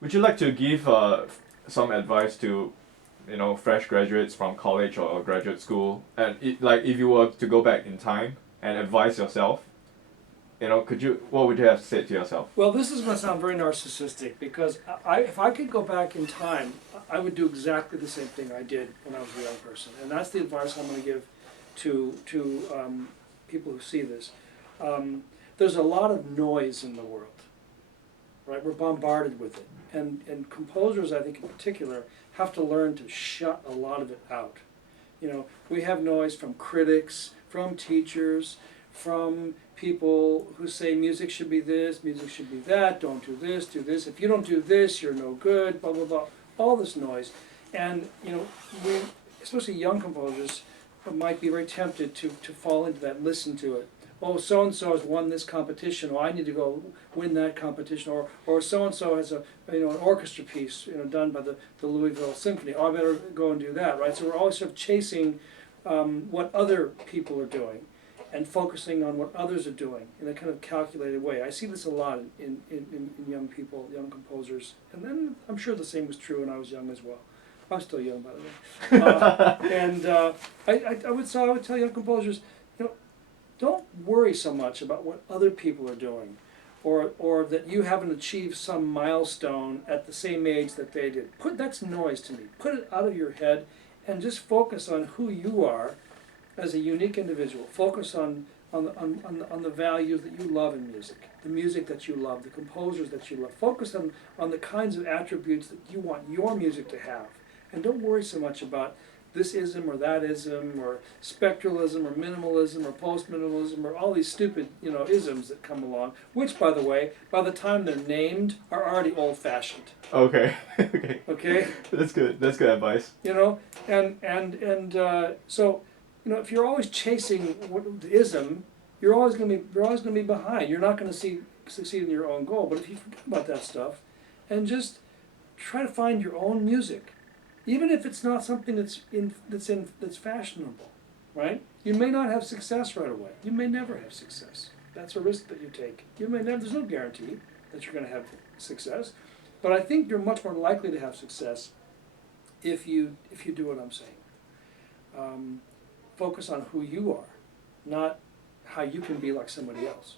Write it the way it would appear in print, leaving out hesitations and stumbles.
Would you like to give some advice to, fresh graduates from college or graduate school, and like if you were to go back in time and advise yourself, what would you have said to yourself? Well, this is going to sound very narcissistic because if I could go back in time, I would do exactly the same thing I did when I was a young person, and that's the advice I'm going to give to people who see this. There's a lot of noise in the world, right? We're bombarded with it, and composers, I think in particular, have to learn to shut a lot of it out. We have noise from critics, from teachers, from people who say music should be this, music should be that, don't do this, do this. If you don't do this, you're no good, blah, blah, blah. All this noise. And, we, especially young composers, might be very tempted to fall into that, listen to it. Oh, so-and-so has won this competition, or I need to go win that competition, or so-and-so has an orchestra piece, done by the Louisville Symphony. Oh, I better go and do that, right? So we're always sort of chasing what other people are doing, and focusing on what others are doing in a kind of calculated way. I see this a lot in young people, young composers, and then I'm sure the same was true when I was young as well. I'm still young, by the way. And I would tell young composers, don't worry so much about what other people are doing, or that you haven't achieved some milestone at the same age that they did. That's noise to me. Put it out of your head and just focus on who you are as a unique individual. Focus on the values that you love in music, the music that you love, the composers that you love. Focus on the kinds of attributes that you want your music to have. And don't worry so much about this ism or that ism, or spectralism or minimalism or post-minimalism, or all these stupid isms that come along, which, by the way, by the time they're named, are already old-fashioned. Okay. Okay? That's good. That's good advice. So if you're always chasing the ism, you're always going to be behind. You're not going to succeed in your own goal. But if you forget about that stuff and just try to find your own music, even if it's not something that's fashionable, right? You may not have success right away. You may never have success. That's a risk that you take. You may never. There's no guarantee that you're going to have success, but I think you're much more likely to have success if you do what I'm saying. Focus on who you are, not how you can be like somebody else.